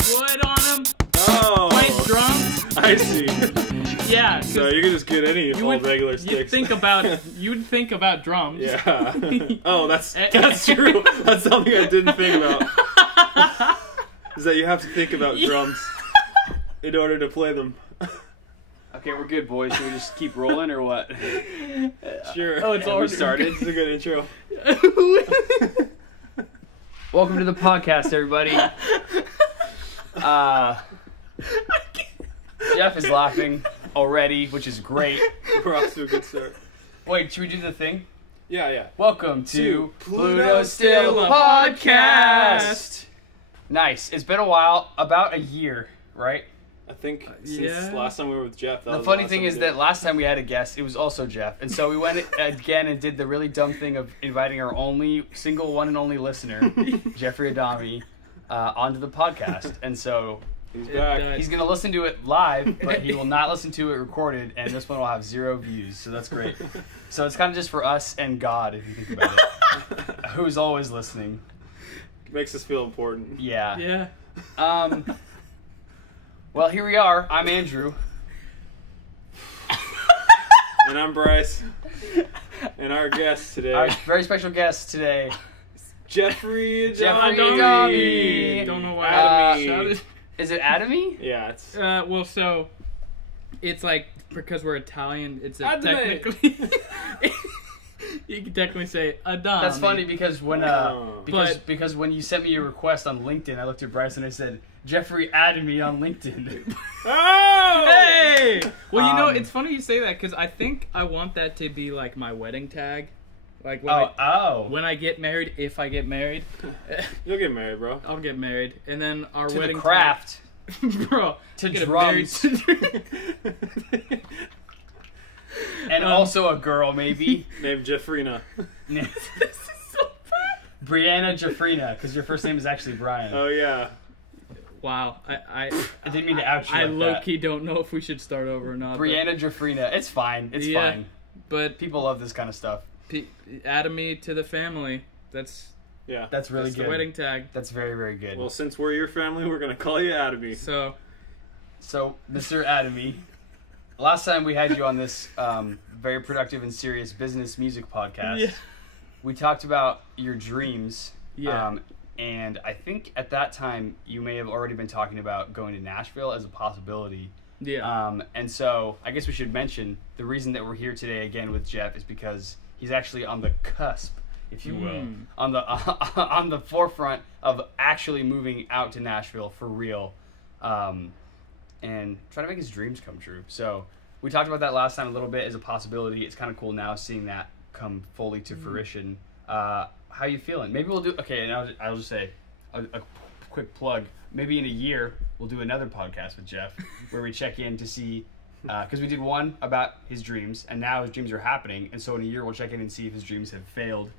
wood on them. Oh. Playing drums. I see. Yeah. So you can just get any old regular sticks. You'd think about drums. Yeah. Oh, that's true. That's something I didn't think about. Is that you have to think about drums in order to play them. Okay, we're good, boys. Should we just keep rolling or what? Sure. Oh, it's already started. It's a good intro. Welcome to the podcast, everybody. Jeff is laughing already, which is great. We're off to a good start. Wait, should we do the thing? Yeah. Welcome to Pluto's Still a a Podcast. Nice. It's been a while, about a year, right? I think since last time we were with Jeff. The funny thing is that last time we had a guest, it was also Jeff. And so we went again and did the really dumb thing of inviting our single one and only listener, Jeffrey Adami, onto the podcast. And so he's back. he's going to listen to it live, but he will not listen to it recorded, and this one will have 0 views. So that's great. So it's kind of just for us and God, if you think about it, who's always listening. Makes us feel important. Yeah. Well, here we are. I'm Andrew. And I'm Bryce. And our guest today, Our very special guest today, Jeffrey Adami. Don't know why Adami. I shouted. Is it Adami? Yeah, it's Well, so it's like because we're Italian, it's a Adami. technically. You can technically say Adami. That's funny because when But- because when you sent me your request on LinkedIn, I looked at Bryce and I said Jeffrey Adami on LinkedIn. Oh! Hey! Well, you know, Um, it's funny you say that because I think I want that to be like my wedding tag. Like when I get married, if I get married, You'll get married, bro. I'll get married, and then our to wedding the craft, tag, bro, to get drums, and also a girl maybe. Named Jeffrina. This is so bad. Brianna Jeffrina, because your first name is actually Brian. Oh yeah. Wow, I didn't mean to out you I like low that. key don't know if we should start over or not. Brianna Jeffrina, it's fine. It's Yeah. fine. But People love this kind of stuff. Adami to the family. That's Yeah. That's really the good. wedding tag. That's very, very good. Well, since we're your family, we're gonna call you Adami. So So, Mr. Adami, last time we had you on this very productive and serious business music podcast, Yeah. we talked about your dreams. Yeah. And I think at that time you may have already been talking about going to Nashville as a possibility. yeah. And so I guess we should mention the reason that we're here today again with Jeff is because he's actually on the cusp, if you will, on the forefront of actually moving out to Nashville for real, and trying to make his dreams come true. So we talked about that last time a little bit as a possibility. It's kind of cool now seeing that come fully to fruition. How you feeling? Maybe we'll do and I'll just say a quick plug. Maybe in a year we'll do another podcast with Jeff where we check in to see because we did one about his dreams and now his dreams are happening, and so in a year we'll check in and see if his dreams have failed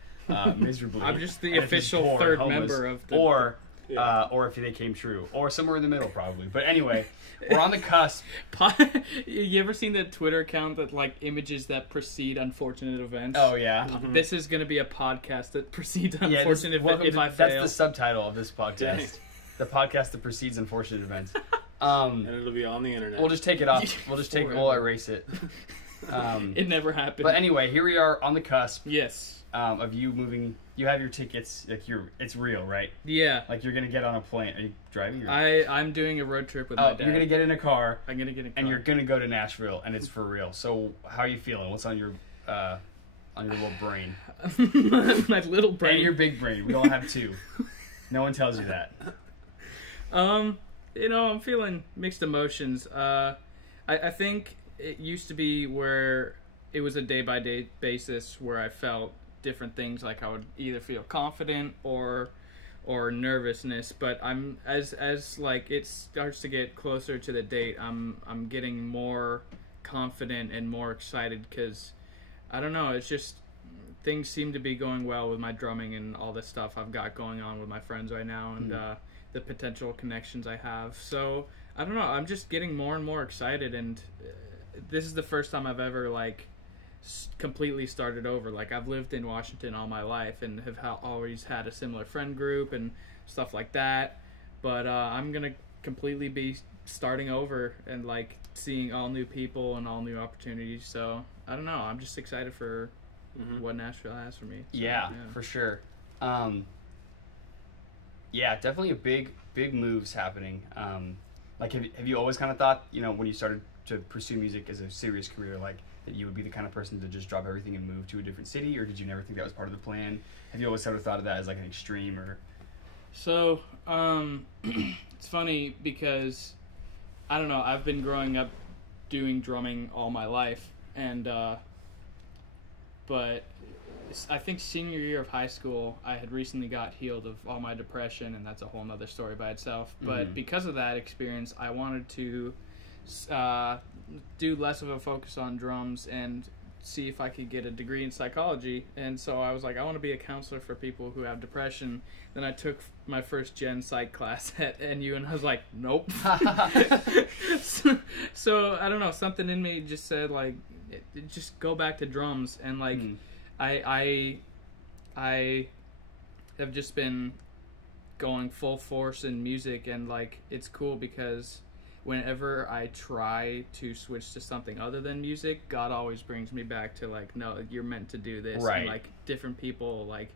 miserably. I'm just the and if he's official poor, third homeless, member of the or if they came true, or somewhere in the middle probably. But anyway, we're on the cusp. You ever seen that Twitter account that like images that precede unfortunate events? Oh yeah. This is gonna be a podcast that precedes Yeah, unfortunate events if I fail. That's the subtitle of this podcast. Dang. The podcast that precedes unfortunate events. And it'll be on the internet. We'll just take it off. We'll erase it. It never happened. But anyway, here we are on the cusp yes. of you moving. You have your tickets. Like it's real, right? Yeah. Like you're gonna get on a plane. Are you driving? Or... I'm doing a road trip with my dad. You're gonna get in a car. I'm gonna get in a car. And you're gonna go to Nashville, and it's for real. So how are you feeling? What's on your little brain? My little brain. And your big brain. We all have two. No one tells you that. I'm feeling mixed emotions. I think it used to be where it was a day-by-day basis where I felt different things, like I would either feel confident or nervousness, but I'm as like it starts to get closer to the date, I'm getting more confident and more excited because I don't know, it's just things seem to be going well with my drumming and all this stuff I've got going on with my friends right now, and the potential connections I have. So I don't know, I'm just getting more and more excited, and this is the first time I've ever like completely started over. Like I've lived in Washington all my life and have always had a similar friend group and stuff like that, but I'm gonna completely be starting over and like seeing all new people and all new opportunities. So I don't know. I'm just excited for what Nashville has for me. So, yeah, for sure. Yeah, definitely a big moves happening. Like, have you always kind of thought, you know, when you started to pursue music as a serious career, like that you would be the kind of person to just drop everything and move to a different city, or did you never think that was part of the plan? Have you always sort of thought of that as like an extreme, or? So, it's funny because I don't know. I've been growing up doing drumming all my life, and but I think senior year of high school, I had recently got healed of all my depression, and that's a whole nother story by itself. But because of that experience, I wanted to do less of a focus on drums and see if I could get a degree in psychology. And so I was like, I want to be a counselor for people who have depression. Then I took my first gen psych class at NU, and I was like, nope. So I don't know, something in me just said like, just go back to drums. And like, I have just been going full force in music, and like it's cool because whenever I try to switch to something other than music, God always brings me back to like, no, you're meant to do this. Right. And like different people like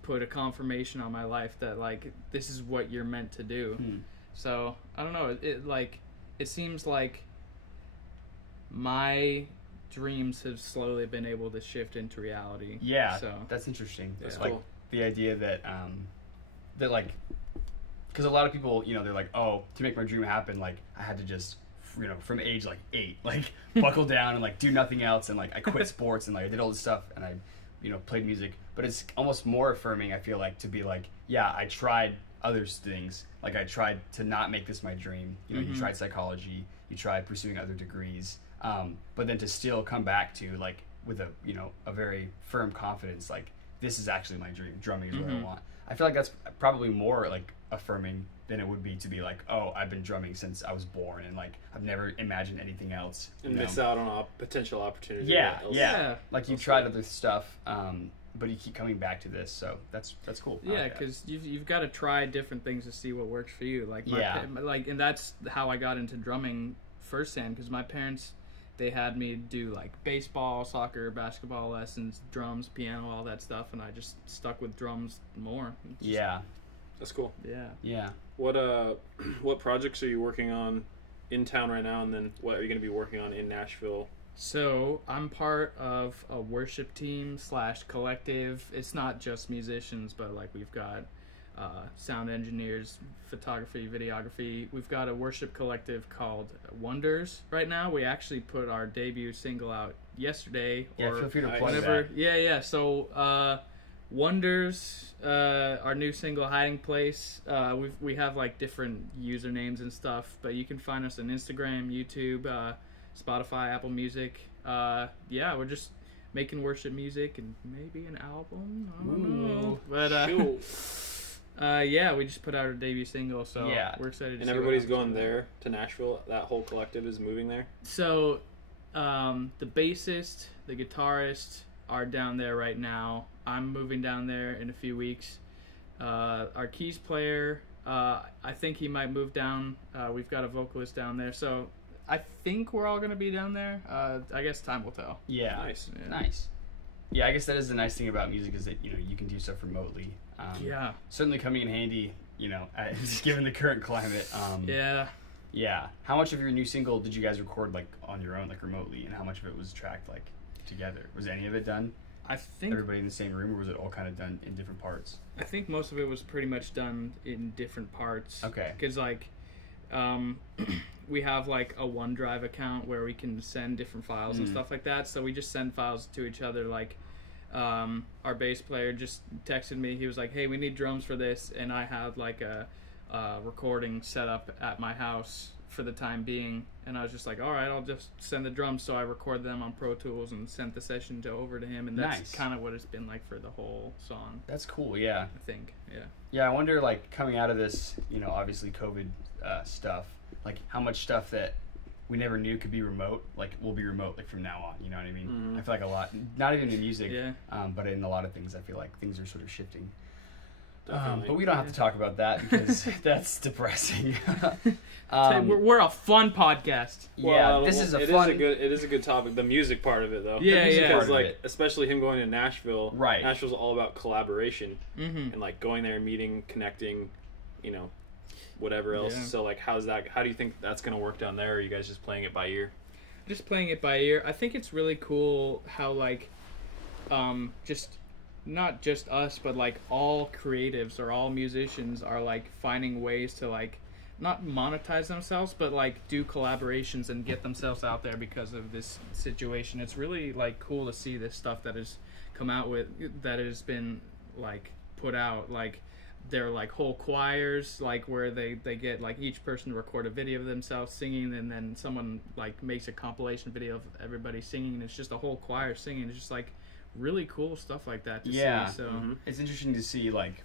put a confirmation on my life that like this is what you're meant to do. So I don't know, it seems like my dreams have slowly been able to shift into reality. Yeah, so that's interesting. That's like cool. The idea that that like, because a lot of people, you know, they're like, oh, to make my dream happen, like I had to just, you know, from age like 8, like buckle down and like do nothing else, and like I quit sports and like I did all this stuff and I, you know, played music. But it's almost more affirming, I feel like, to be like, yeah, I tried other things. Like I tried to not make this my dream. You know, you tried psychology, you tried pursuing other degrees. But then to still come back to like with a, you know, a very firm confidence, like this is actually my dream. Drumming is what I want. I feel like that's probably more like affirming than it would be to be like, oh, I've been drumming since I was born, and like I've never imagined anything else. And miss out on a potential opportunity. Yeah. Like you tried other stuff, but you keep coming back to this, so that's cool. Yeah, because you've got to try different things to see what works for you. Like and that's how I got into drumming firsthand, because my parents, they had me do like baseball, soccer, basketball lessons, drums, piano, all that stuff, and I just stuck with drums more. That's cool. Yeah. What projects are you working on in town right now, and then what are you going to be working on in Nashville? So I'm part of a worship team / collective. It's not just musicians, but like we've got sound engineers, photography, videography. We've got a worship collective called Wonders right now. We actually put our debut single out yesterday. Yeah, feel free to plug whenever. that. Yeah. So Wonders, our new single, Hiding Place. We have like different usernames and stuff, but you can find us on Instagram, YouTube, Spotify, Apple Music. We're just making worship music and maybe an album. I don't know. But we just put out our debut single, so we're excited. And everybody's going there to Nashville. That whole collective is moving there. So, the bassist, the guitarist are down there right now. I'm moving down there in a few weeks. Our keys player, I think he might move down. We've got a vocalist down there, so I think we're all going to be down there. I guess time will tell. Yeah. Nice. Yeah, I guess that is the nice thing about music, is that, you know, you can do stuff remotely. Certainly coming in handy, you know, given the current climate. Yeah. How much of your new single did you guys record like on your own, like remotely, and how much of it was tracked like together? Was any of it done? I think everybody in the same room, or was it all kind of done in different parts? I think most of it was pretty much done in different parts. Okay. Because like, we have like a OneDrive account where we can send different files and stuff like that. So we just send files to each other. Like, our bass player just texted me. He was like, "Hey, we need drums for this," and I had like a recording set up at my house for the time being, and I was just like, all right, I'll just send the drums. So I recorded them on Pro Tools and sent the session over to him, and that's kind of what it's been like for the whole song. That's cool. Yeah, I think. Yeah, I wonder, like, coming out of this, you know, obviously COVID stuff, like how much stuff that we never knew could be remote, like, will be remote, like, from now on, you know what I mean? I feel like a lot, not even in music, but in a lot of things, I feel like things are sort of shifting. Definitely. But we don't have to talk about that because that's depressing. We're a fun podcast. Yeah, this is a fun. It is a good topic. The music part of it, though. Yeah, Because like, especially him going to Nashville. Right. Nashville's all about collaboration and like going there, meeting, connecting, whatever else. Yeah. So like, how do you think that's gonna work down there? Or are you guys just playing it by ear? Just playing it by ear. I think it's really cool how like, just not just us, but like all creatives or all musicians are like finding ways to like not monetize themselves, but like do collaborations and get themselves out there because of this situation. It's really like cool to see this stuff that has come out that has been like put out. Like they're like whole choirs, like where they get like each person to record a video of themselves singing, and then someone like makes a compilation video of everybody singing, and it's just a whole choir singing. It's just like really cool stuff like that to see. So it's interesting to see like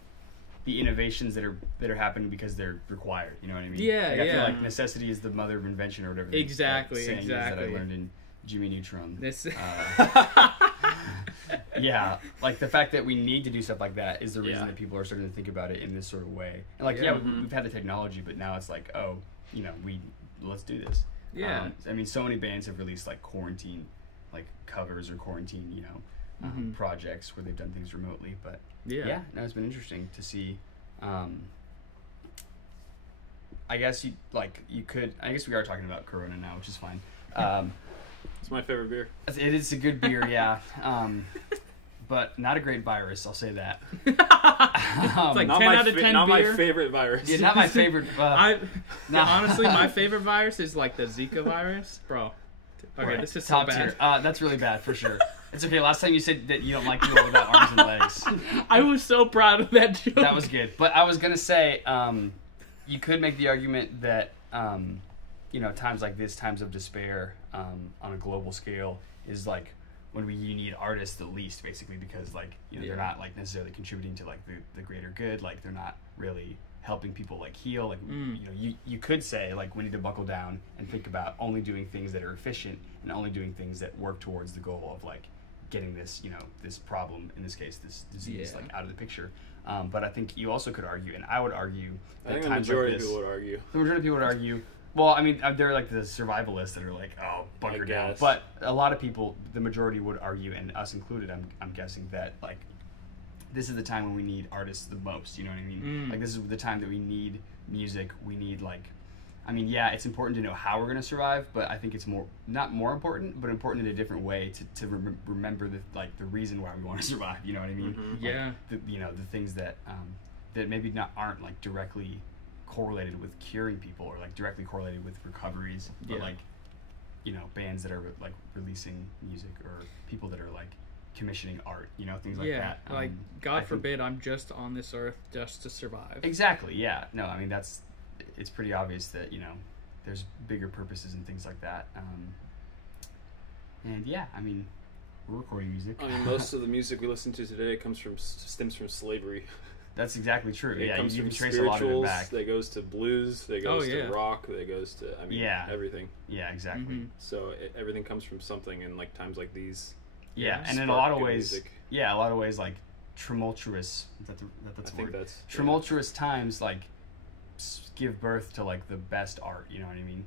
the innovations that are happening because they're required. You know what I mean? Yeah, I feel like necessity is the mother of invention or whatever. Exactly. That I learned in Jimmy Neutron. This. Yeah, like the fact that we need to do stuff like that is the reason that people are starting to think about it in this sort of way. And like, we've had the technology, but now it's like, let's do this. Yeah. I mean, so many bands have released like quarantine, like covers or quarantine, projects where they've done things remotely. But no, it's been interesting to see. I guess we are talking about Corona now, which is fine. It's my favorite beer. It is a good beer, yeah. But not a great virus, I'll say that. It's like 10 out of 10 not beer. my favorite virus. Yeah, not my favorite. Honestly, my favorite virus is like the Zika virus, bro. Okay, right. This is top so bad. tier. That's really bad for sure. It's okay. Last time you said that you don't like people without arms and legs. I was so proud of that joke. That was good. But I was gonna say, you could make the argument that times like this, times of despair, on a global scale, is like when you need artists the least, basically, because like they're not like necessarily contributing to like the greater good. Like they're not really helping people like heal. Like you could say like we need to buckle down and think about only doing things that are efficient and only doing things that work towards the goal of like getting this this problem, in this case this disease, like out of the picture. But I think you also could argue, and I would argue that I think times the majority like this, of people would argue. the majority of people would argue. Well, I mean, they're like the survivalists that are like, oh, bunker down. guess. But a lot of people, the majority would argue, and us included, I'm guessing, that like this is the time when we need artists the most. You know what I mean? Like this is the time that we need music. We need like, I mean, yeah, it's important to know how we're gonna survive, but I think it's not more important, but important in a different way to remember the reason why we want to survive. You know what I mean? Yeah. Like, the things that that maybe aren't like directly correlated with curing people or like directly correlated with recoveries, but like bands that are like releasing music or people that are like commissioning art, things like that. Like God forbid I'm just on this earth just to survive. Exactly. Yeah. No, I mean it's pretty obvious that there's bigger purposes and things like that. And yeah, I mean we're recording music. I mean, most of the music we listen to today stems from slavery. That's exactly true. It comes you from can trace a lot of it back. That goes to blues, that goes to rock, that goes to everything. Yeah, exactly. So everything comes from something, and like times like these. Yeah, and in a lot of ways, like tumultuous. That's a word. That's tumultuous times like give birth to like the best art. You know what I mean?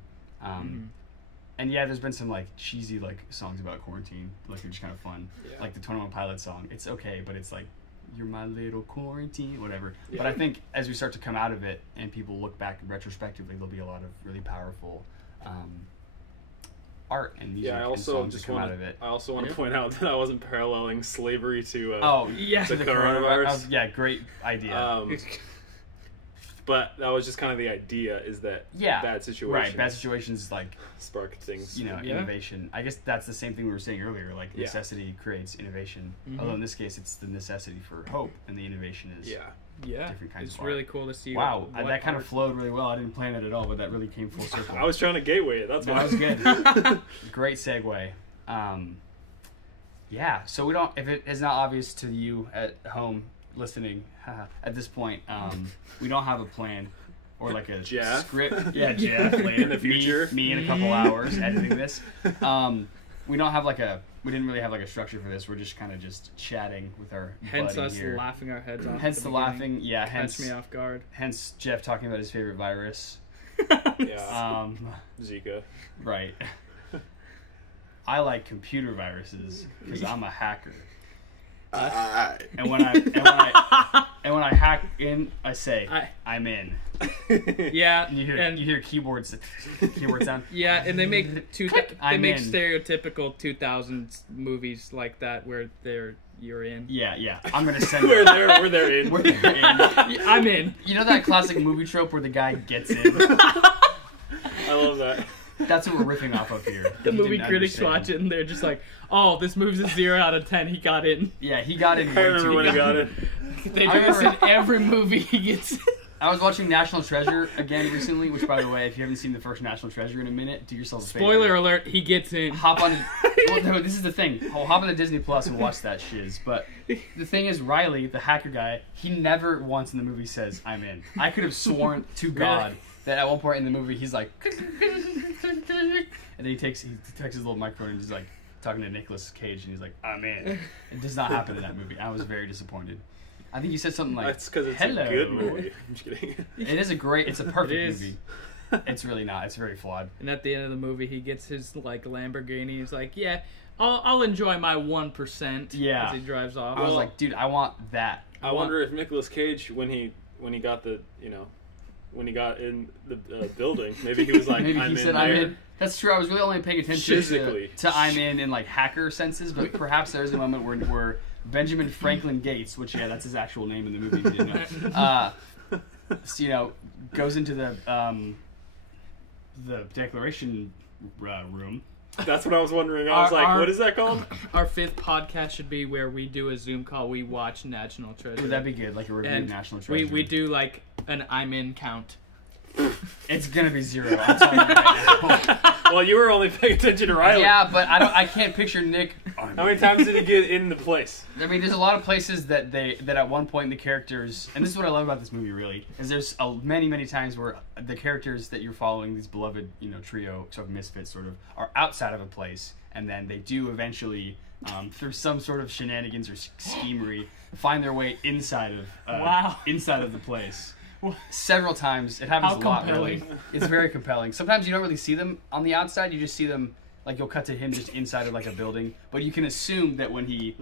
And yeah, there's been some like cheesy like songs about quarantine, like they're just kind of fun. Yeah. Like the 21 Pilots song. It's okay, but it's like, you're my little quarantine, whatever. Yeah. But I think as we start to come out of it and people look back retrospectively, there'll be a lot of really powerful art and music and songs that come out of it. I also want to point out that I wasn't paralleling slavery to to the coronavirus. Great idea. But that was just kind of the idea, is that bad situations. Right, bad situations like spark things. Innovation. I guess that's the same thing we were saying earlier, like necessity creates innovation. Although in this case it's the necessity for hope, and the innovation is different kinds of art. It's really cool to see. Wow, that kind of flowed really well. I didn't plan it at all, but that really came full circle. I was trying to gateway it, that's why. That was good. Great segue. So we don't, if it is not obvious to you at home listening at this point, we don't have a plan or like a script. Yeah, Jeff later in the future, me in a couple hours editing this. we didn't really have like a structure for this. We're just kind of just chatting with our Hence buddy us here. laughing our heads off. Hence the laughing, yeah. Catch me off guard. Hence Jeff talking about his favorite virus. Yeah. Zika. Right. I like computer viruses because I'm a hacker. And when I hack in, I say I'm in. Yeah, And you hear keyboard sound. Yeah, and they make I'm in. stereotypical 2000s movies like that where you're in. Yeah. I'm gonna send. We're there in. We're there in. I'm in. You know that classic movie trope where the guy gets in? I love that. That's what we're riffing off of here. The movie critics watch it and they're just like, "Oh, this movie's a 0 out of 10. He got in." Yeah, he got in. I remember when he got it. They do this in every movie he gets in. I was watching National Treasure again recently, which, by the way, if you haven't seen the first National Treasure in a minute, do yourself a favor. Spoiler alert, he gets in. Hop on. Well, no, this is the thing. I'll hop on the Disney Plus and watch that shiz. But the thing is, Riley, the hacker guy, he never once in the movie says, "I'm in." I could have sworn to God that at one point in the movie he's like, and then he takes his little microphone and he's like talking to Nicolas Cage and he's like, "I'm in." It does not happen in that movie. I was very disappointed. I think you said something like, That's because it's "Hello." a good movie. I'm just kidding. It's a perfect It is. movie. It's really not. It's very flawed. And at the end of the movie, he gets his like Lamborghini. He's like, "Yeah, I'll enjoy my 1%." Yeah. As he drives off. I was like, dude, I want that. I wonder if Nicolas Cage, when he got the, when he got in the building, maybe he was like, Maybe I'm he in said, there. "I'm in." That's true. I was really only paying attention Physically. to "I'm in" like hacker senses, but perhaps there's a moment where Benjamin Franklin Gates, which that's his actual name in the movie, if you didn't know, goes into the declaration room. That's what I was wondering. I was like, what is that called? Our 5th podcast should be where we do a Zoom call. We watch National Treasure. Would that be good? Like a review of And National Treasure. we do like an I'm in count. It's gonna be 0. I'm telling you right now. Well, you were only paying attention to Riley. Yeah, but I can't picture Nick. How many times did he get in the place? I mean, there's a lot of places that at one point the characters, and this is what I love about this movie really, is there's many times where the characters that you're following, these beloved trio sort of misfits sort of, are outside of a place, and then they do eventually through some sort of shenanigans or schemery find their way inside of the place. Several times. It happens a lot, really. It's very compelling. Sometimes you don't really see them on the outside. You just see them, like, you'll cut to him just inside of, like, a building. But you can assume that when he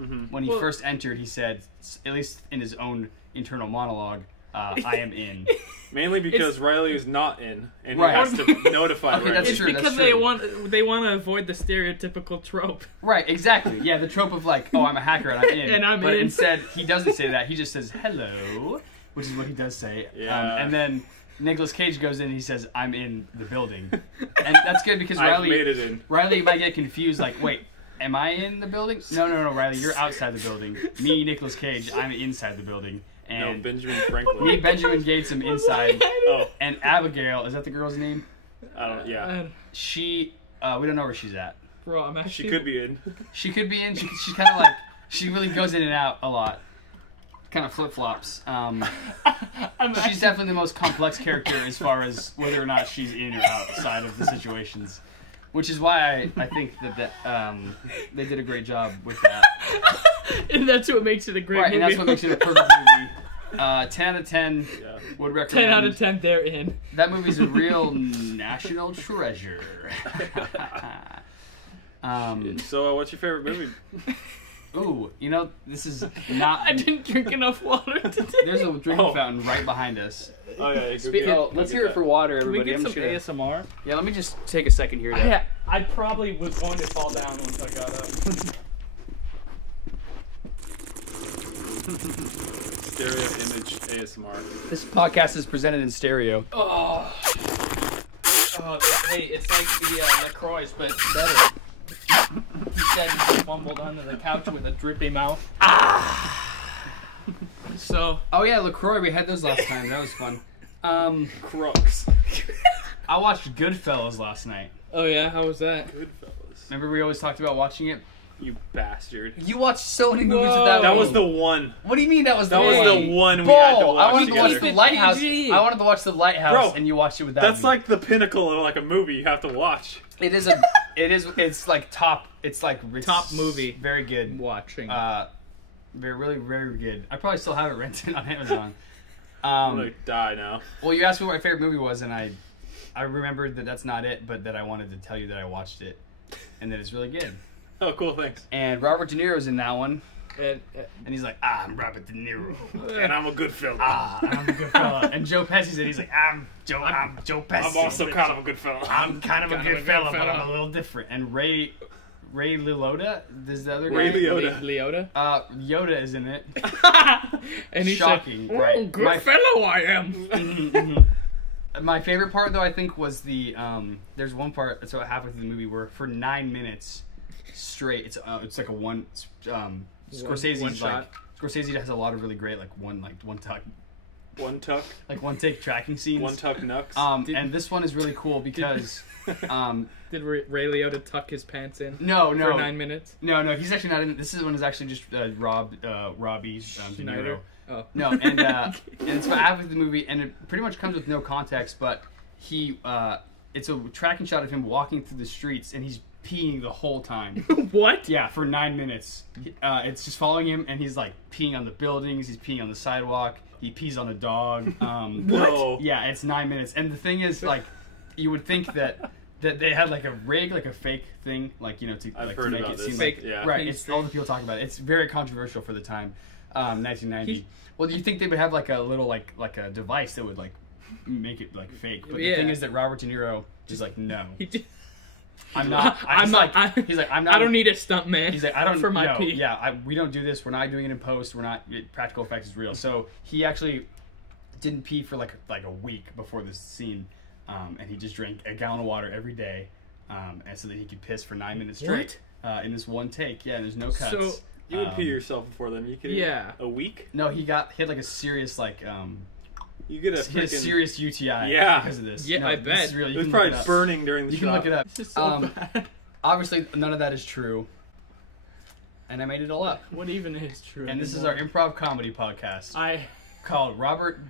first entered, he said, at least in his own internal monologue, "I am in." Mainly because Riley is not in, and he Right. has to notify Riley. that's It's true, because true. they want to avoid the stereotypical trope. Right, exactly. Yeah, the trope of, like, "Oh, I'm a hacker and I'm in." And I'm but in. instead, he doesn't say that. He just says, "Hello," which is what he does say. Yeah. And then Nicolas Cage goes in and he says, "I'm in the building." And that's good because I've Riley made it in. Riley might get confused, like, "Wait, am I in the building?" No, Riley, you're outside the building. Me, Nicolas Cage, I'm inside the building. No, And Benjamin Franklin. me, Benjamin Gates, am inside. Oh, And Abigail, is that the girl's name? I don't. Yeah, She, we don't know where she's at. Bro, I'm actually... she could be in. She could be in. She's kind of like, she really goes in and out a lot. Kind of flip-flops. She's definitely the most complex character as far as whether or not she's in or outside of the situations. Which is why I think that they did a great job with that. And that's what makes it a great movie. And that's what makes it a perfect movie. 10 out of 10 would recommend. 10 out of 10, they're in. That movie's a real national treasure. So, what's your favorite movie? Ooh, this is not... I didn't drink enough water today. There's a drinking fountain right behind us. Oh yeah. Let's hear it for water, Can we everybody. get some ASMR? Yeah, let me just take a second here. I probably was going to fall down once I got up. Stereo image ASMR. This podcast is presented in stereo. Oh, hey, it's like the LaCroix, but better. Instead, he fumbled under the couch with a drippy mouth. So. Oh yeah, LaCroix. We had those last time. That was fun. Crooks. I watched Goodfellas last night. Oh yeah, how was that? Goodfellas. Remember we always talked about watching it? You bastard. You watched so many movies with that. That was the one. What do you mean that was the That one? was the one we had to watch I wanted to watch together. The Lighthouse. PG. I wanted to watch The Lighthouse, Bro, and you watched it with that. That's movie. like the pinnacle of like a movie you have to watch. It is a. It is. It's like top. It's like Top movie. Very good. Watching. Very really very good. I probably still have it rented on Amazon. I'm gonna die now. Well, you asked me what my favorite movie was, and I remembered that that's not it, but that I wanted to tell you that I watched it, and that it's really good. Oh, cool, thanks. And Robert De Niro's in that one, and he's like, I'm Robert De Niro. And I'm a good fella. I'm a good fella. And Joe Pesci's in it, he's like, I'm Joe Pesci. I'm also kind of a good fella. I'm kind of a good fella, but I'm a little different. And Ray Liotta, this is the other guy. Ray Liotta. Yoda is in it. And he Shocking, said, right? Good fellow I am. My favorite part, though, I think, was the there's one part, so halfway through the movie, where for 9 minutes straight, it's like a one. Scorsese's one shot. Scorsese has a lot of really great one tuck, One take tracking scenes. tuck nux. And this one is really cool because Did Ray Liotta tuck his pants in? no, For 9 minutes. no, he's actually not in. This one is actually just Robbie De Niro. Oh. No, and it's about half of the movie, and it pretty much comes with no context. But it's a tracking shot of him walking through the streets, and he's peeing the whole time. What? Yeah, for 9 minutes. It's just following him, and he's like peeing on the buildings. He's peeing on the sidewalk. He pees on a dog. What? Yeah, it's 9 minutes, and the thing is, like, you would think that they had like a rig, like a fake thing, like, you know, to I've like heard to make about it this. seem Fake, like yeah. right. It's all the people talking about it. It's very controversial for the time, 1990. Well, you think they would have like a little like a device that would like make it like fake, but the thing is that Robert De Niro is like, no, I'm not. He's like, I'm not. I don't need a stunt man. He's like, I don't for my pee. Yeah, we don't do this. We're not doing it in post. We're not. Practical effects is real. So he actually didn't pee for like a week before this scene, and he just drank a gallon of water every day, and so that he could piss for 9 minutes straight in this one take. Yeah, and there's no cuts. So You would pee yourself before then. You could. Yeah. A week. No, he had like a serious like You get a he had a freaking serious UTI Yeah. because of this. Yeah, No, I this bet. is real. It You was can probably look it up. burning during the You shot. can look it up. This is so bad. Obviously, none of that is true, and I made it all up. What even is true? And this is our improv comedy podcast I called Robert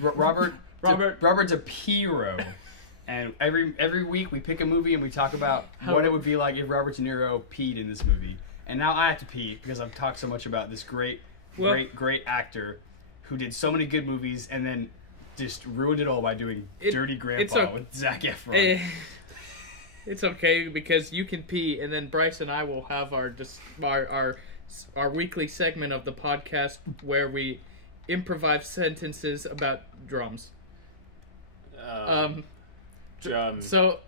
De Piro. And every week we pick a movie and we talk about what it would be like if Robert De Niro peed in this movie. And now I have to pee because I've talked so much about this great actor who did so many good movies and then just ruined it all by doing Dirty Grandpa with Zac Efron. It's okay because you can pee, and then Bryce and I will have our weekly segment of the podcast where we improvise sentences about drums. Drums. So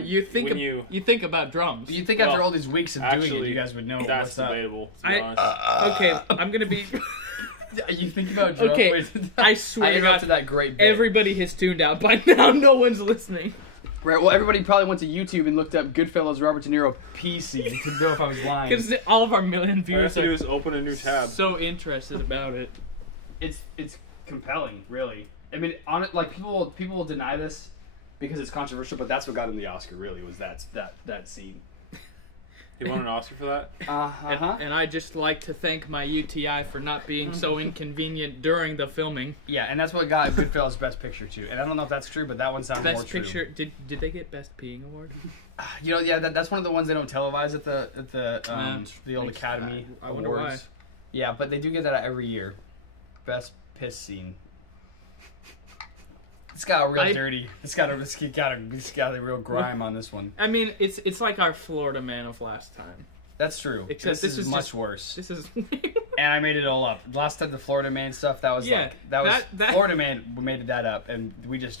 you think about drums. You think after all these weeks of doing it, you guys would know that's what's up. debatable. To be honest. Okay, I'm gonna be. You think about drums. Okay, I swear to God, to that great bit. everybody has tuned out by now. No one's listening. Right, well, everybody probably went to YouTube and looked up Goodfellas Robert De Niro PC to know if I was lying. Because all of our million All you have viewers to do are is open a new tab. so interested about it. It's compelling, really. I mean, people will deny this because it's controversial, but that's what got him the Oscar. Really, was that scene. He won an Oscar for that? And I just like to thank my UTI for not being so inconvenient during the filming. Yeah, and that's what got Goodfellas Best Picture too. And I don't know if that's true, but that one sounds more Best true. Picture. Did they get Best Peeing Award? You know, yeah, that's one of the ones they don't televise at the old Academy I wonder Awards. why. Yeah, but they do get that every year. Best piss scene. It's got a real dirty. It's got a real grime on this one. I mean, it's like our Florida Man of last time. That's true. Except this is much just, worse. This is. And I made it all up. Last time the Florida Man stuff, that was Florida Man made that up, and we just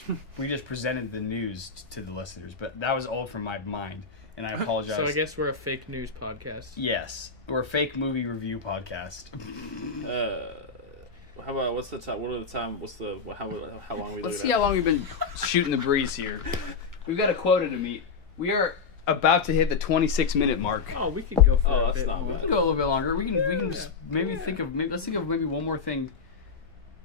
presented the news to the listeners. But that was all from my mind, and I apologize. So I guess we're a fake news podcast. Yes, we're a fake movie review podcast. How about what's the time? What are the time? How long we? Let's see how long we've been shooting the breeze here. We've got a quota to meet. We are about to hit the 26-minute mark. Oh, we could go for a that's bit not more. We can go a little bit longer. We can just let's think of maybe one more thing,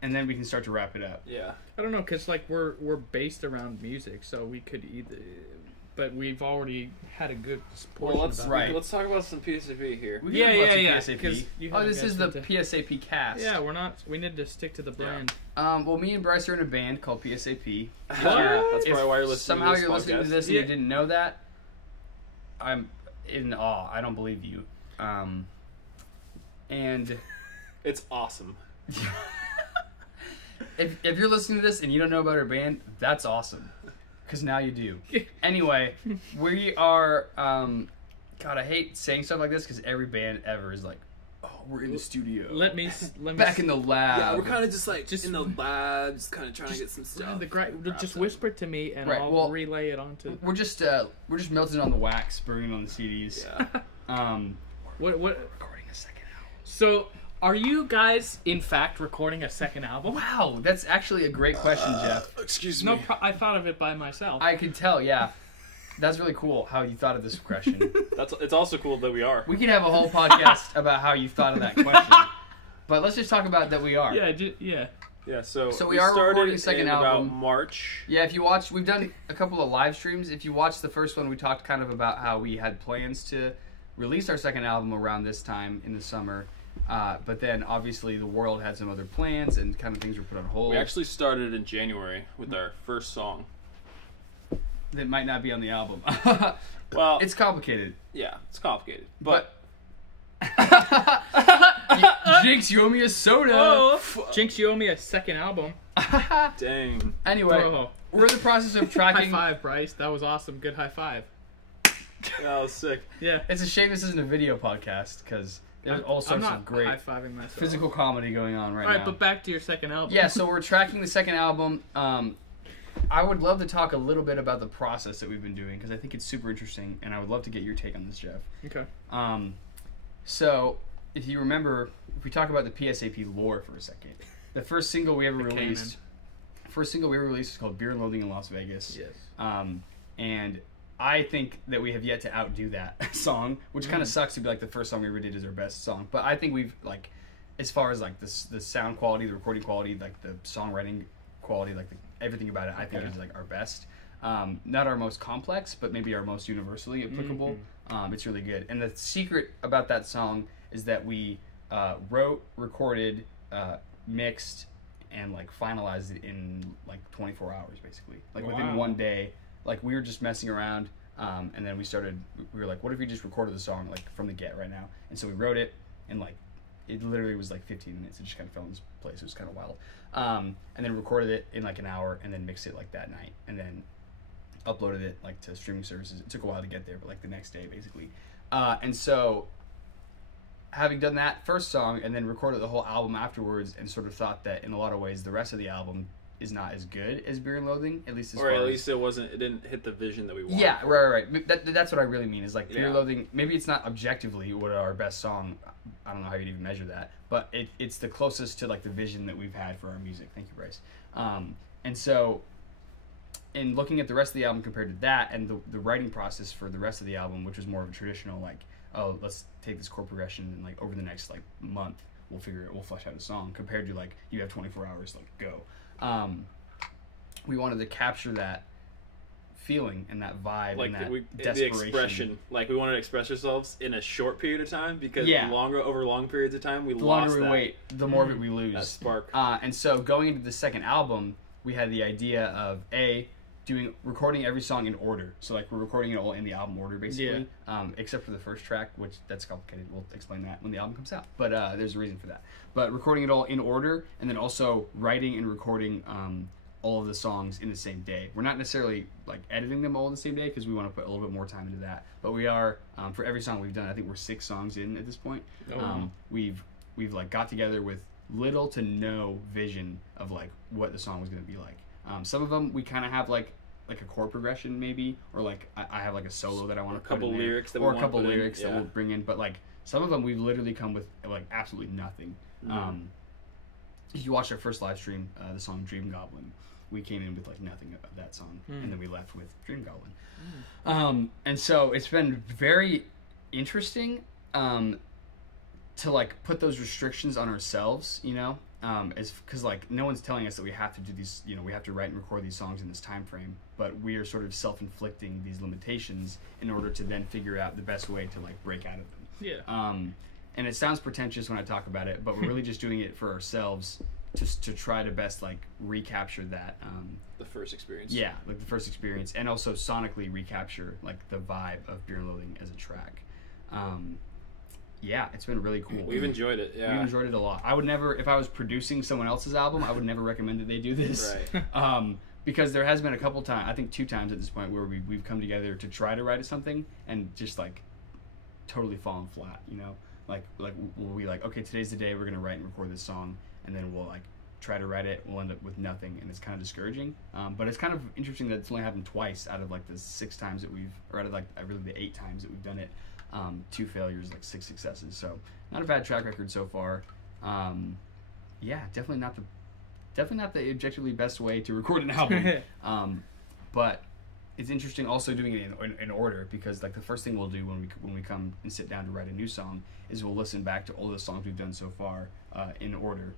and then we can start to wrap it up. Yeah. I don't know, cause like we're based around music, so we could either. but we've already had a good Well, portion about it. let's talk about some PSAP here. Yeah. PSAP. Oh, this is the PSAP-Cast. Yeah, we need to stick to the brand. Well, me and Bryce are in a band called PSAP. That's probably why you're listening somehow to this you're listening to podcast. this and you didn't know that, I'm in awe. I don't believe you. And it's awesome. if you're listening to this and you don't know about our band, that's awesome. Because now you do. Anyway, we are... God, I hate saying stuff like this because every band ever is like, oh, we're in the studio. Let me back in the lab. Yeah, we're kind of just in the lab, just kind of trying to get some stuff. Just whisper to me and I'll relay it onto... We're just melting on the wax, burning on the CDs. Yeah. What? Recording a second album. So... Are you guys, in fact, recording a second album? Wow, that's actually a great question, Jeff. Excuse me. I thought of it by myself. I could tell, yeah. That's really cool how you thought of this question. It's also cool that we are. We could have a whole podcast about how you thought of that question. But let's just talk about that we are. Yeah. Yeah, so we are started recording a second album. About March. Yeah, if you watch, we've done a couple of live streams. If you watch the first one, we talked kind of about how we had plans to release our second album around this time in the summer. But then, obviously, the world had some other plans and kind of things were put on hold. We actually started in January with our first song. That might not be on the album. Well... It's complicated. Yeah, it's complicated. But... Jinx, you owe me a soda. Oh, Jinx, you owe me a second album. Dang. Anyway, we're in the process of tracking... High five, Bryce. That was awesome. Good high five. That was sick. Yeah. It's a shame this isn't a video podcast, because... There's all sorts of great high-fiving myself. Physical comedy going on right now. All right, but back to your second album. Yeah, so we're tracking the second album. I would love to talk a little bit about the process that we've been doing because I think it's super interesting, and I would love to get your take on this, Jeff. Okay. So, if you remember, if we talk about the PSAP lore for a second, the first single we ever released is called Beer and Loathing in Las Vegas. Yes. And I think that we have yet to outdo that song, which kind of sucks to be like the first song we ever did is our best song. But I think we've like, as far as like the sound quality, the recording quality, like the songwriting quality, like everything about it, I think is like our best. Not our most complex, but maybe our most universally applicable. It's really good. And the secret about that song is that we wrote, recorded, mixed, and like finalized it in like 24 hours, basically. Like within one day. Like, we were just messing around, and then we were like, what if we just recorded the song, like, from the get right now? And so we wrote it, and, like, it literally was, like, 15 minutes. It just kind of fell in this place. It was kind of wild. And then recorded it in, like, an hour, and then mixed it, like, that night. And then uploaded it, like, to streaming services. It took a while to get there, but, like, the next day, basically. And so, having done that first song, and then recorded the whole album afterwards, and sort of thought that, in a lot of ways, the rest of the album is not as good as Beer and Loathing, at least it didn't hit the vision that we wanted. Yeah, right. That's what I really mean, is like Beer and Loathing, maybe it's not objectively what our best song, I don't know how you'd even measure that, but it's the closest to like the vision that we've had for our music. Thank you, Bryce. And so, in looking at the rest of the album compared to that, and the writing process for the rest of the album, which was more of a traditional like, oh, let's take this chord progression and like over the next like month, we'll flesh out a song, compared to like, you have 24 hours, like go. We wanted to capture that feeling and that vibe, like and that desperation. The expression. Like, we wanted to express ourselves in a short period of time, because over long periods of time, we lost that. The longer we wait, the more of it we lose. That spark. And so going into the second album, we had the idea of recording every song in order. So like, we're recording it all in the album order, basically. Yeah. Except for the first track, which that's complicated. We'll explain that when the album comes out. But there's a reason for that. But recording it all in order, and then also writing and recording all of the songs in the same day. We're not necessarily like editing them all in the same day, because we want to put a little bit more time into that. But we are, for every song we've done, I think we're 6 songs in at this point. We've like got together with little to no vision of like what the song was going to be like. Some of them we kind of have like a chord progression maybe, or like I have like a solo that I want to put in there, or a couple lyrics that we'll bring in. But like some of them we've literally come with like absolutely nothing. If you watched our first live stream, the song Dream Goblin, we came in with like nothing of that song, and then we left with Dream Goblin. And so it's been very interesting to like put those restrictions on ourselves, you know. is because like no one's telling us that we have to do these, you know, we have to write and record these songs in this time frame, but we are sort of self-inflicting these limitations in order to then figure out the best way to like break out of them. Yeah. And it sounds pretentious when I talk about it, but we're really just doing it for ourselves to try to best like recapture that the first experience. Yeah, like the first experience, and also sonically recapture like the vibe of Beer and Loathing as a track. Yeah, it's been really cool. We've enjoyed it. Yeah, we've enjoyed it a lot. I would never, if I was producing someone else's album, I would never recommend that they do this. Right. Because there has been a couple times, I think 2 times at this point, where we've come together to try to write something and just like totally fallen flat. You know, like we'll be like, okay, today's the day we're gonna write and record this song, and then we'll like try to write it. We'll end up with nothing, and it's kind of discouraging. But it's kind of interesting that it's only happened twice out of like the 6 times that we've, or out of like really the 8 times that we've done it. 2 failures, like 6 successes. So not a bad track record so far. Yeah, definitely not the objectively best way to record an album. But it's interesting also doing it in order, because like the first thing we'll do when we come and sit down to write a new song is we'll listen back to all the songs we've done so far in order,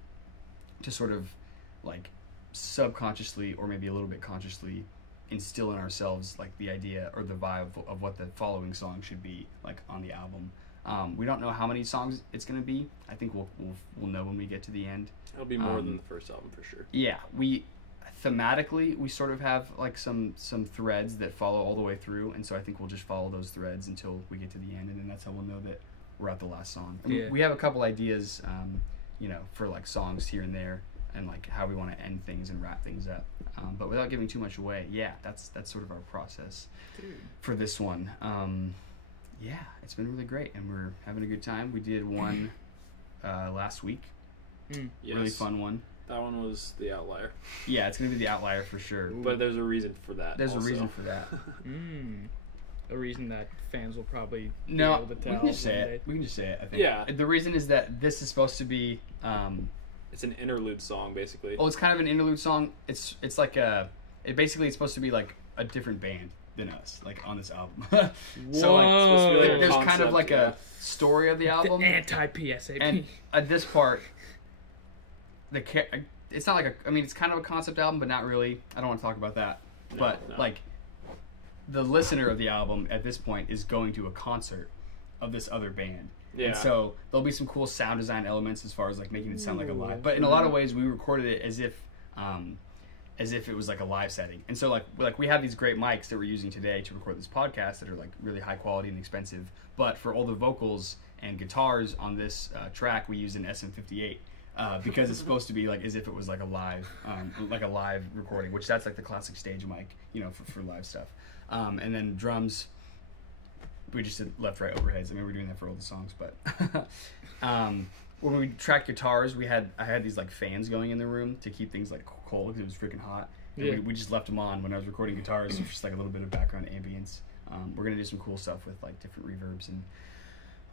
to sort of like subconsciously or maybe a little bit consciously instill in ourselves like the idea or the vibe of what the following song should be like on the album. We don't know how many songs it's going to be. I think we'll know when we get to the end. It'll be more than the first album for sure. Yeah, thematically we sort of have like some threads that follow all the way through, and so I think we'll just follow those threads until we get to the end, and then that's how we'll know that we're at the last song. I mean, we have a couple ideas, you know, for like songs here and there, and like how we want to end things and wrap things up, but without giving too much away. Yeah, that's sort of our process for this one. Yeah, it's been really great, and we're having a good time. We did one last week. Yes. Really fun one. That one was the outlier. Yeah, it's gonna be the outlier for sure. But there's a reason for that. There's a reason for that. A reason that fans will probably be no, able to tell. we can just say it. We can just say it, I think. Yeah. The reason is that this is supposed to be... it's an interlude song, basically. Oh, it's kind of an interlude song. It's like a... It's supposed to be like a different band than us, like on this album. So like, it's supposed to be like there's concept, kind of like a story of the album. The anti-PSAP. And at this part, it's not like a... I mean, it's kind of a concept album, but not really. I don't want to talk about that. But like... the listener of the album at this point is going to a concert of this other band. Yeah. And so there'll be some cool sound design elements as far as like making it sound like a live. But in a lot of ways, we recorded it as if it was like a live setting. And so like we have these great mics that we're using today to record this podcast that are like really high quality and expensive. But for all the vocals and guitars on this track, we use an SM58. Because it's supposed to be like as if it was like a live recording, which that's like the classic stage mic, you know, for live stuff. And then drums, we just did left, right, overheads. I mean, we're doing that for all the songs, but when we tracked guitars, I had these like fans going in the room to keep things like cold because it was freaking hot. Yeah. We just left them on when I was recording guitars, so just like a little bit of background ambience. We're gonna do some cool stuff with like different reverbs and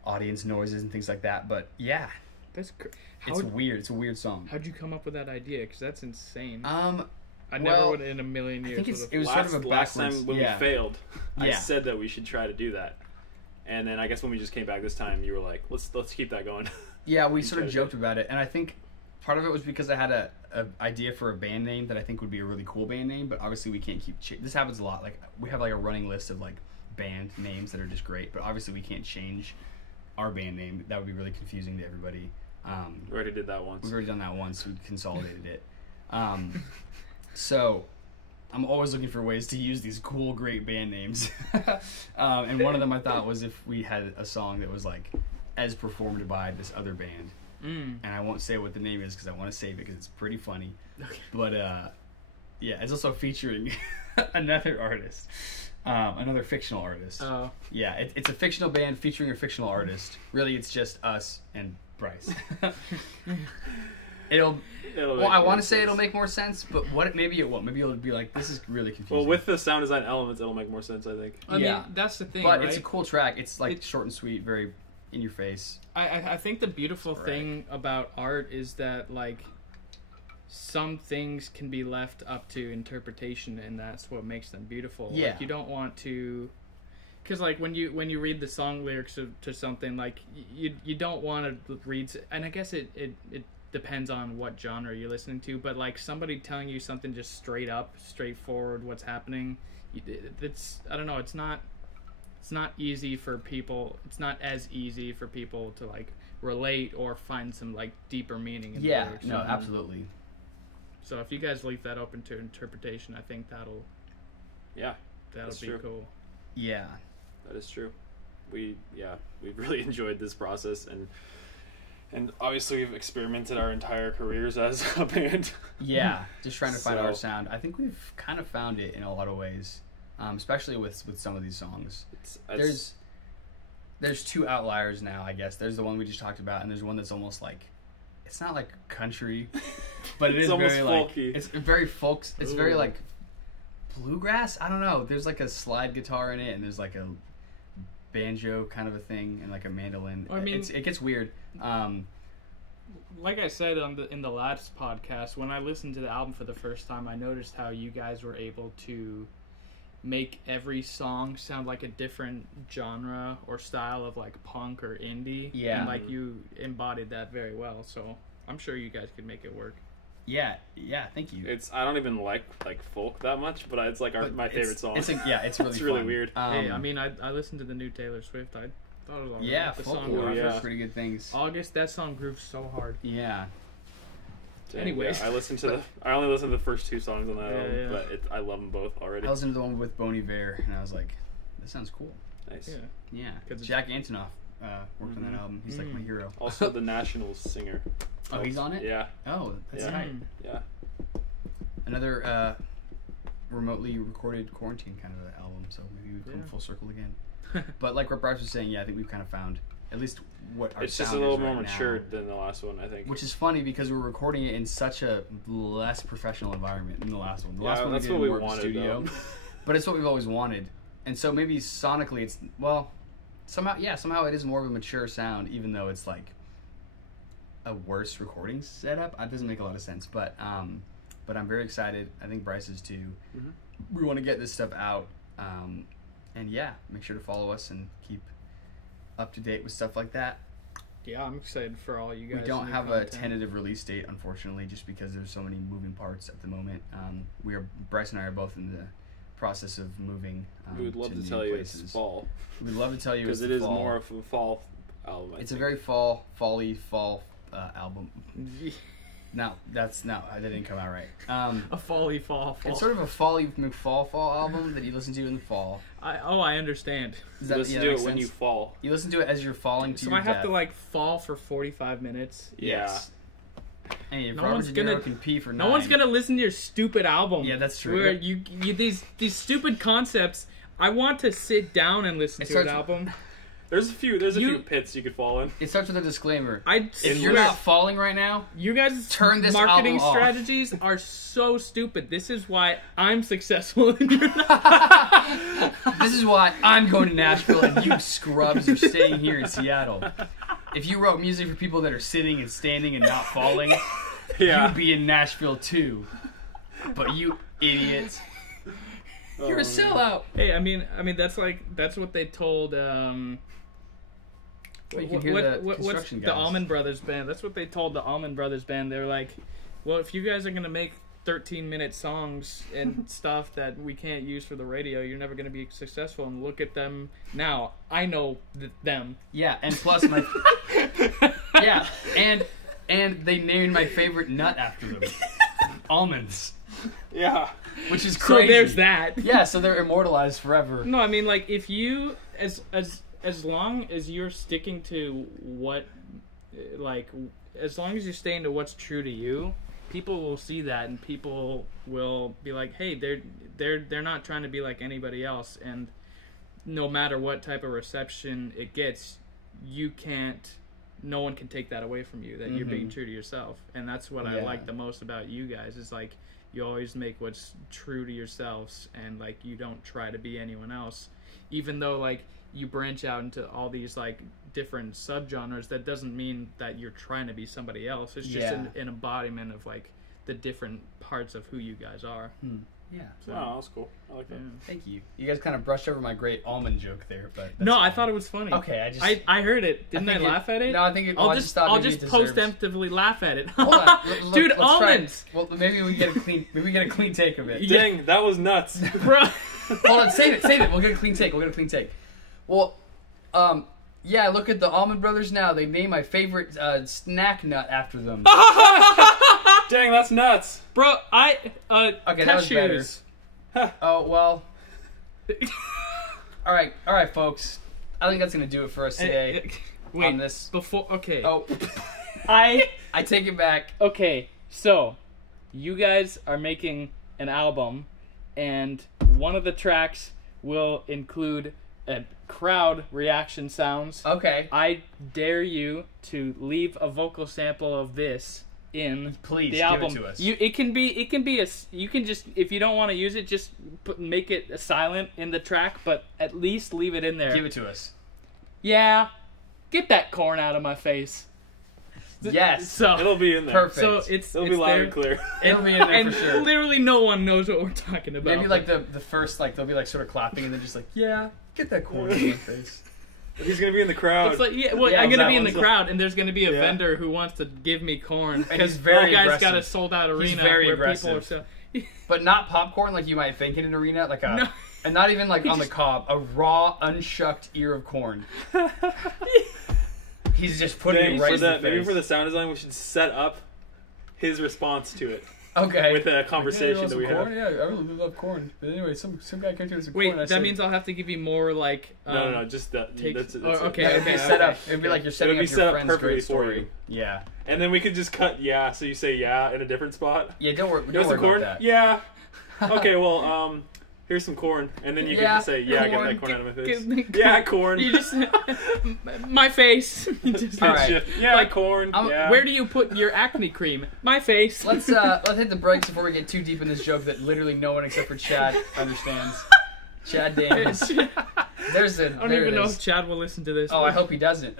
audience noises and things like that. But yeah. It's weird. It's a weird song. How'd you come up with that idea? Because that's insane. I never would in a million years. I think it was sort of a last time when we failed. I said that we should try to do that, and then I guess when we just came back this time, you were like, "Let's keep that going." Yeah, we sort of joked about it, and I think part of it was because I had a idea for a band name that I think would be a really cool band name, but obviously we can't keep. This happens a lot. Like we have like a running list of like band names that are just great, but obviously we can't change our band name. That would be really confusing to everybody. We already did that once. We've already done that once. We consolidated it. So I'm always looking for ways to use these cool, great band names. And one of them I thought was if we had a song that was like as performed by this other band. And I won't say what the name is because I want to save it because it's pretty funny. Okay. But yeah, it's also featuring another artist. Another fictional artist. Oh. Yeah, it's a fictional band featuring a fictional artist. Really, it's just us and Bryce. I want to say it'll make more sense, but maybe it won't. Maybe it'll be like, this is really confusing. Well, with the sound design elements, it'll make more sense, I think. I mean, that's the thing, but right? It's a cool track. It's like short and sweet, very in your face. I think the beautiful thing about art is that like some things can be left up to interpretation, and that's what makes them beautiful. Yeah. Like, you don't want to... Because like when you read the song lyrics to something, like you don't want to read, and I guess it depends on what genre you're listening to, but like somebody telling you something just straight up, straightforward, what's happening, it's, I don't know, it's not easy for people. It's not as easy for people to like relate or find some like deeper meaning in the lyrics. No, absolutely. So if you guys leave that open to interpretation, I think that'll be true. cool. Yeah, that is true. We've really enjoyed this process, and obviously we've experimented our entire careers as a band. Yeah, just trying to find our sound. I think we've kind of found it in a lot of ways, especially with some of these songs. There's two outliers now, I guess. There's the one we just talked about, and there's one that's almost like, it's not like country, but it is very folky. Like, it's very folk. It's very like bluegrass. I don't know. There's like a slide guitar in it, and there's like a banjo kind of a thing, and like a mandolin. I mean, it gets weird. Like I said in the last podcast, when I listened to the album for the first time, I noticed how you guys were able to make every song sound like a different genre or style of like punk or indie. Yeah. And like you embodied that very well. So I'm sure you guys could make it work. Yeah, thank you. I don't even like folk that much, but it's like my favorite song. It's really it's really weird. Hey, I mean, I listened to the new Taylor Swift. I thought it was alright. Yeah, the song I've pretty good things. August, that song grooves so hard. Yeah. Anyways, I only listened to the first two songs on that album, but I love them both already. I listened to the one with Bon Iver, and I was like, "That sounds cool." Nice. Yeah. Jack Antonoff worked on that album. He's like my hero. Also, the Nationals singer. Oh, he's on it. Yeah. Oh, that's tight. Yeah. Another remotely recorded quarantine kind of an album, so maybe we come full circle again. But like what Bryce was saying, I think we've kind of found at least what our it's sound just a little is more right matured now. than the last one, I think. Which is funny because we're recording it in such a less professional environment than the last one. The last one that's we did what we in the wanted, studio, but it's what we've always wanted. And so maybe sonically, it's somehow it is more of a mature sound, even though it's like a worse recording setup. It doesn't make a lot of sense, but I'm very excited. I think Bryce is too. Mm-hmm. We want to get this stuff out. And make sure to follow us and keep up to date with stuff like that. Yeah, I'm excited for all you guys. We don't have a tentative release date, unfortunately, just because there's so many moving parts at the moment. Bryce and I are both in the process of moving. We would love to tell you it's fall. We'd love to tell you it's because it is more of a fall album. It's a very fall album. No, that didn't come out right. A fall. It's sort of a fall album that you listen to in the fall. I understand. You listen to it when you fall. You listen to it as you're falling to your death. So I have to like fall for 45 minutes? Yes. Hey, if Robert De Niro can pee for 9. No one's gonna listen to your stupid album. Yeah, that's true. Where you these stupid concepts. I want to sit down and listen to an album. There's a few pits you could fall in. It starts with a disclaimer. If you're not falling right now, you guys turn this marketing album strategies are so stupid. This is why I'm successful and you're not. This is why I'm going to Nashville and you scrubs are staying here in Seattle. If you wrote music for people that are sitting and standing and not falling, you'd be in Nashville too. But you idiots. You're a sellout. Hey, I mean that's what they told you can hear the construction guys. The Allman Brothers Band. That's what they told the Allman Brothers Band. They're like, well, if you guys are going to make 13-minute songs and stuff that we can't use for the radio, you're never going to be successful. And look at them now. I know them. Yeah, and plus my... yeah, and they named my favorite nut after them. Almonds. Yeah. Which is crazy. So there's that. Yeah, so they're immortalized forever. No, I mean, like, if you... As long as you're sticking to what, like, as long as you're staying to what's true to you, people will see that and people will be like, hey, they're not trying to be like anybody else, and no matter what type of reception it gets, no one can take that away from you, that you're being true to yourself. And that's what I like the most about you guys, is like, you always make what's true to yourselves, and like, you don't try to be anyone else, even though like you branch out into all these like different subgenres. That doesn't mean that you're trying to be somebody else. It's just an embodiment of like the different parts of who you guys are. Yeah. Oh, that's cool. I like that. Thank you. You guys kind of brushed over my great almond joke there, but that's No, I fine. thought it was funny. Okay, I heard it. Didn't I laugh at it? No, I think it. I'll just I'll just post-emptively laugh at it. Hold on, Dude, let's try it. almonds. Well, maybe we get a clean take of it. Dang, that was nuts. Bro. Hold on, save it. We'll get a clean take. Well, yeah, look at the Almond Brothers now. They named my favorite snack nut after them. Dang, that's nuts. Bro, Okay, that was better. cashews. Oh, well. All right, folks. I think that's going to do it for us today. Wait, on this. okay. Oh, I take it back. Okay, so you guys are making an album, and one of the tracks will include crowd reaction sounds. Okay. I dare you to leave a vocal sample of this in Please the give album. it to us. You can just, if you don't want to use it, just make it silent in the track, but at least leave it in there. Give it to us. Yeah, get that corn out of my face. Yes. So It'll be in there. Perfect. So It'll be loud and clear. It'll be in there and for sure. literally no one knows what we're talking about. Maybe like the first, like they'll be like sort of clapping and then just like, yeah, get that corn in my face. He's gonna be in the crowd. It's like, yeah, well, Yeah, I'm gonna be in the that crowd, and there's gonna be a Yeah. vendor who wants to give me corn And because he's very you guys aggressive. got a sold out arena very where aggressive. people are so. But not popcorn like you might think in an arena, like a, No. and not even like on the cob, a raw, unshucked ear of corn. He's just putting it right in the face. Maybe for the sound design, we should set up his response to it Okay. with a conversation that we have. Yeah, I really love corn. But anyway, some guy came to us with Wait, corn. I that said, means I'll have to give you more like. No, just that. takes- That's oh, it. okay, it'd be set up. It'd be like you're setting It'd up be your set up friend's perfectly great for story. you. Yeah. And then we could just cut so you say yeah in a different spot. Yeah, don't worry. Here's Don't the worry corn. about that. Yeah. Okay, well, here's some corn, and then you can just say yeah, get that corn out of my face. Yeah, corn. You just my face. You just- All right. Shift. Yeah, Like, corn. Yeah. Where do you put your acne cream? My face. Let's hit the brakes before we get too deep in this joke that literally no one except for Chad understands. Chad Daniels. There's a. I don't there even it know is. if Chad will listen to this. Oh, I hope he doesn't.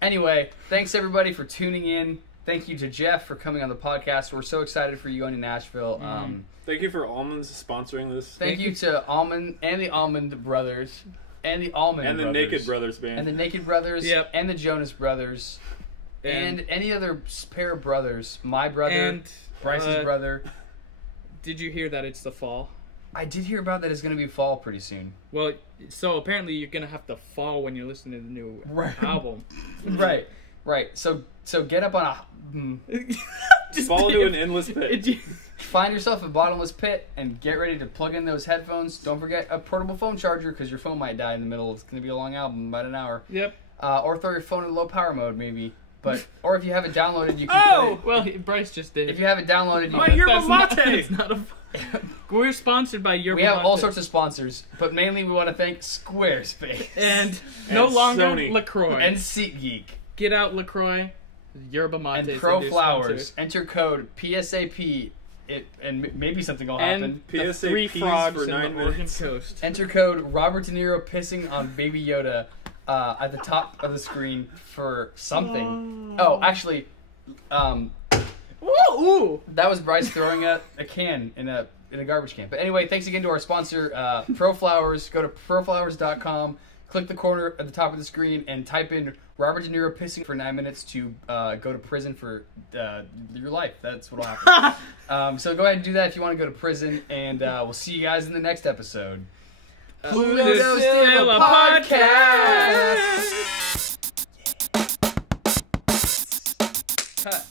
Anyway, thanks everybody for tuning in. Thank you to Jeff for coming on the podcast. We're so excited for you going to Nashville. Thank you for Almonds sponsoring this. Thank you to Almond and the Almond Brothers and the Almond And the Brothers. Naked Brothers band. And the Naked Brothers. Yep. And the Jonas Brothers. And any other pair of brothers. My brother. And Bryce's brother. Did you hear that it's the fall? I did hear about that it's going to be fall pretty soon. Well, so apparently you're gonna have to fall when you're listening to the new album. Right. So get up on a... Just Fall into an endless pit. Find yourself a bottomless pit and get ready to plug in those headphones. Don't forget a portable phone charger because your phone might die in the middle. It's going to be a long album, about an hour. Yep. Or throw your phone in low power mode, maybe. Or if you have it downloaded, you can put it... Well, Bryce just did. If you have it downloaded, you My can... yerba mate! It's not a... We're sponsored by Yerba We have all Mate. sorts of sponsors, but mainly we want to thank Squarespace. And no And longer Sony. LaCroix. And SeatGeek. Get out LaCroix. Yerba Mate. And Pro Flowers. Enter code PSAP, and maybe something will happen. And the PSA 3 peas frogs for in 9 the Oregon minutes. coast. Enter code Robert De Niro pissing on Baby Yoda at the top of the screen for something. Oh, actually, Ooh! that was Bryce throwing a can in a garbage can. But anyway, thanks again to our sponsor, Pro Flowers. Go to proflowers.com, click the corner at the top of the screen, and type in Robert De Niro pissing for 9 minutes to go to prison for your life. That's what'll happen. So go ahead and do that if you want to go to prison, and we'll see you guys in the next episode. Pluto's still a podcast! Cut.